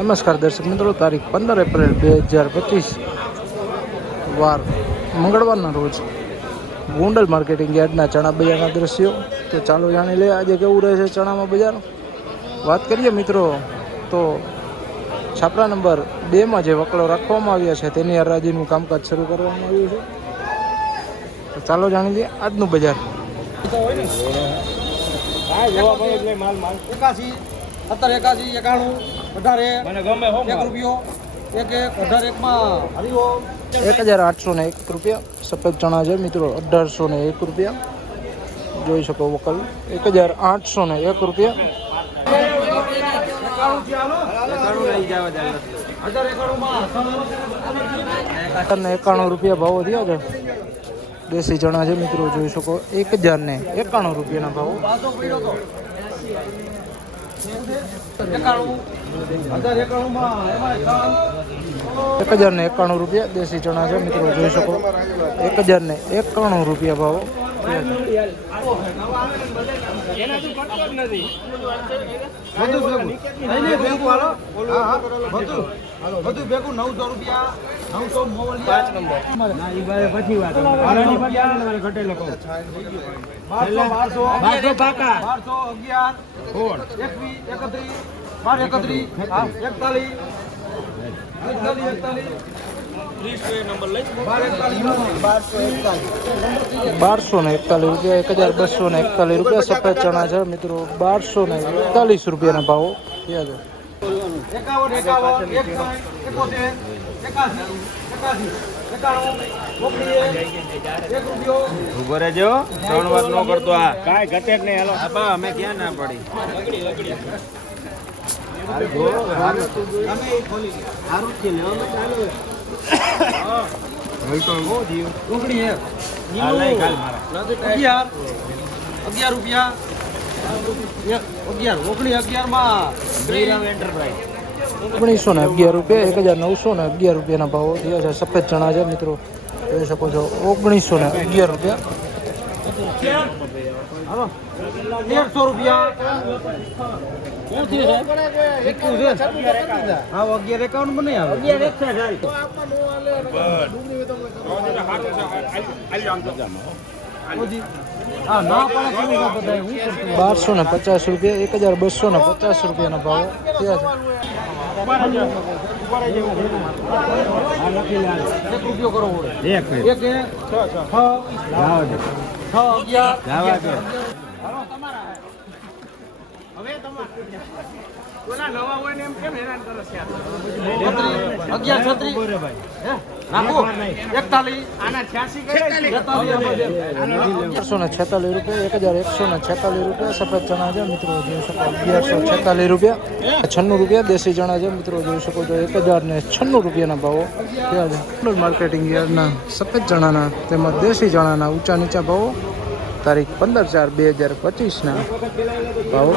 નમસ્કાર દર્શક મિત્રો, તારીખ 15 એપ્રિલ 2025 વાર મંગળવારના રોજ ગોંડલ માર્કેટિંગ યાર્ડના ચણા બજારના દ્રશ્યો. તો ચાલો જાણી લે આજે કેવું રહે છે ચણામાં બજાર. વાત કરીએ મિત્રો તો છાપરા નંબર 2માં જે વકલો રાખવામાં આવ્યા છે તેની હરાજીનું કામકાજ શરૂ કરવામાં આવ્યું છે. તો ચાલો જાણી લઈએ આજનું બજાર. 1801 રૂપિયા સફેદ ચણા છે મિત્રો, 1801 રૂપિયા જોઈ શકો. વકલ 1801 રૂપિયા. 91 રૂપિયા ભાવ થયા છે. દેશી ચણા છે મિત્રો, જોઈ શકો 1091 રૂપિયાના ભાવ. 1091 રૂપિયા દેશી ચણા છે મિત્રો, જોઈ શકો 1091 રૂપિયા ભાવ. બધું ભેગું 900 રૂપિયા 900 રૂપિયા 1241 રૂપિયા સફેદ ચણા છે મિત્રો, 1241 રૂપિયાના ભાવો થયા છે. અમે ક્યાં ના પડી ₹1911 ₹1911 રૂપિયાના ભાવો થયા છે. સફેદ ચણા છે મિત્રો, જોઈ શકો છો 1911 રૂપિયા. 150 રૂપિયા 1151 બને ₹1250 રૂપિયા 1250 રૂપિયાના ભાવો થયા છે. 1146 રૂપિયા સફેદ ચણા છે મિત્રો, જોઈ શકો 1146 રૂપિયા. 96 રૂપિયા દેશી ચણા છે મિત્રો, જોઈ શકો છો 1096 રૂપિયાના ભાવો થયા છે. માર્કેટિંગ યાર્ડના સફેદ ચણાના તેમજ દેશી ચણાના ઊંચા નીચા ભાવો તારીખ 15/4/2025ના ભાવો.